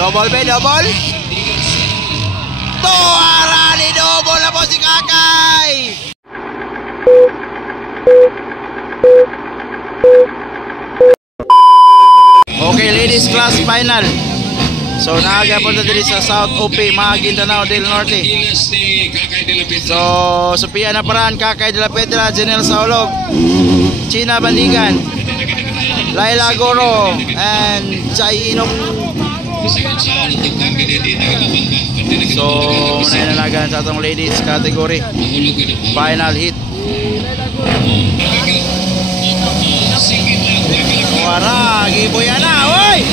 Double ba, double? Tuwarani, double na po si Kakay! Okay, ladies class final. So nakagapunta dito sa South OP, Maguindanao del Norte. So Sophia Naparan, Kakay de la Petra, Janelle Saulog, China Bandigan, Laila Goro, and Chai Inok. So nananagan sa atong ladies category final hit. Wara, giboya na, oy!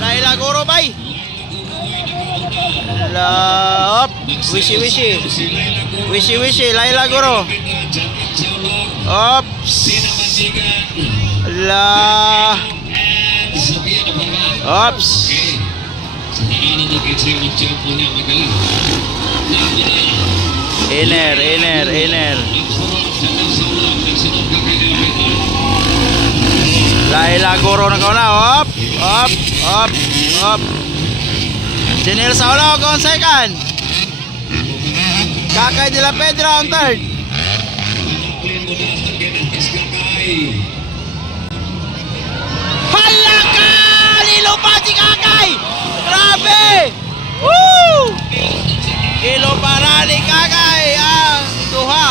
Laila Goro bay. Lop, wishy Laila Goro. Ops. La. Ops. Iner. Laila Goro na kauna. Op. Janelle Saulog on second. Kakay de la Petra on third. Halaka! Nilupa si Kakay! Grabe! Woo! Nilupa ni Kakay ang duha.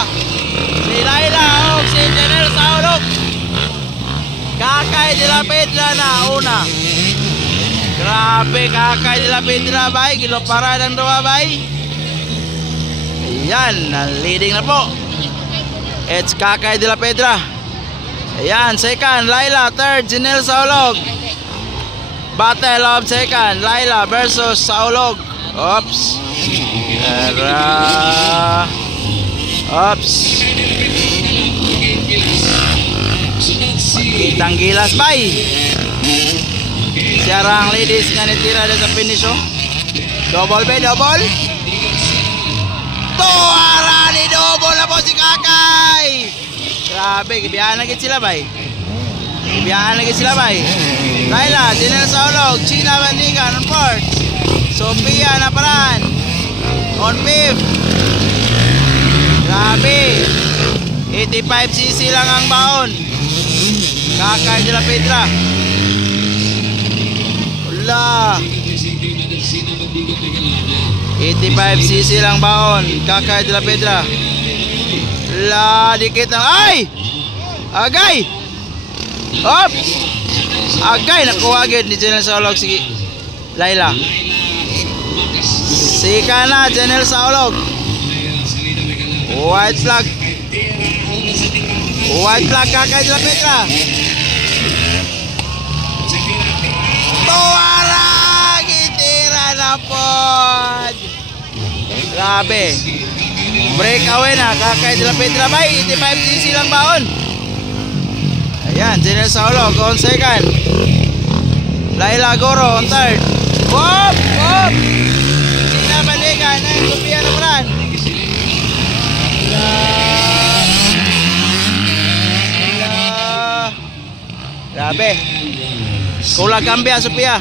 Si Laila o si Janelle Saulog. Kakay de la Petra na una. Grabe, Kakay de la Petra bay. Kilopara ng duha bay. Ayan, leading na po. It's Kakay de la Petra. Ayan, second, Laila. Third, Janelle Saulog. Battle of second, Laila versus Saulog. Oops. Oops. Kitang gilas bay. Siarang ladies nga nitira sa finish. Double ba, double? Tuwarani, double na po si Kakay! Grabe, kibiyahan na sila bay. Laila, Janelle Saulog, China Bandigan on fourth. Sophia Naparan on fifth. Grabe, 85cc lang ang baon. Kakay de la Petra. Wala, 85cc lang baon. Kakay de la Petra. La, dikit ng ay! Agay! Op! Agay, nakuha agad ni Janelle Saulog si Laila. Sika na, Janelle Saulog. White flag, Kakay de la Petra. Tuwara! Gitira na po. Grabe. Breakaway na, Kakay de la Petra bay. 85cc lang baon. Ayan, Janelle Saulog on second. Laila Goro on third. Wop! China Bandigan and Sophia Naparan. Grabe. Kulang kambya, Sophia.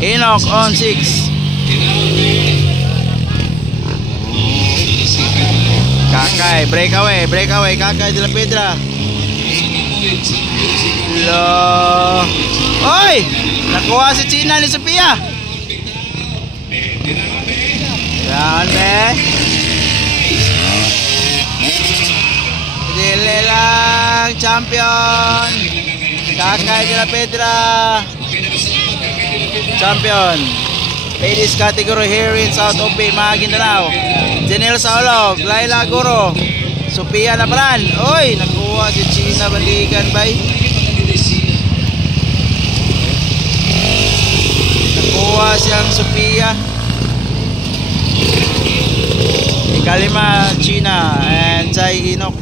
Inok on 6. Kakay, breakaway, Kakay de la Petra. Lo. Oy! Nakuha si China ni Sophia. Yan, Dili lang, champion. Kakay de la Petra. Champion. Ladies category here in South OP, Maguindanao. Janelle Saulog, Laila Goro, Sophia Naparan. Oy, nakuha si China Bandigan bay. Nakuha siyang Sophia. Ikalima, China and Chai Inok.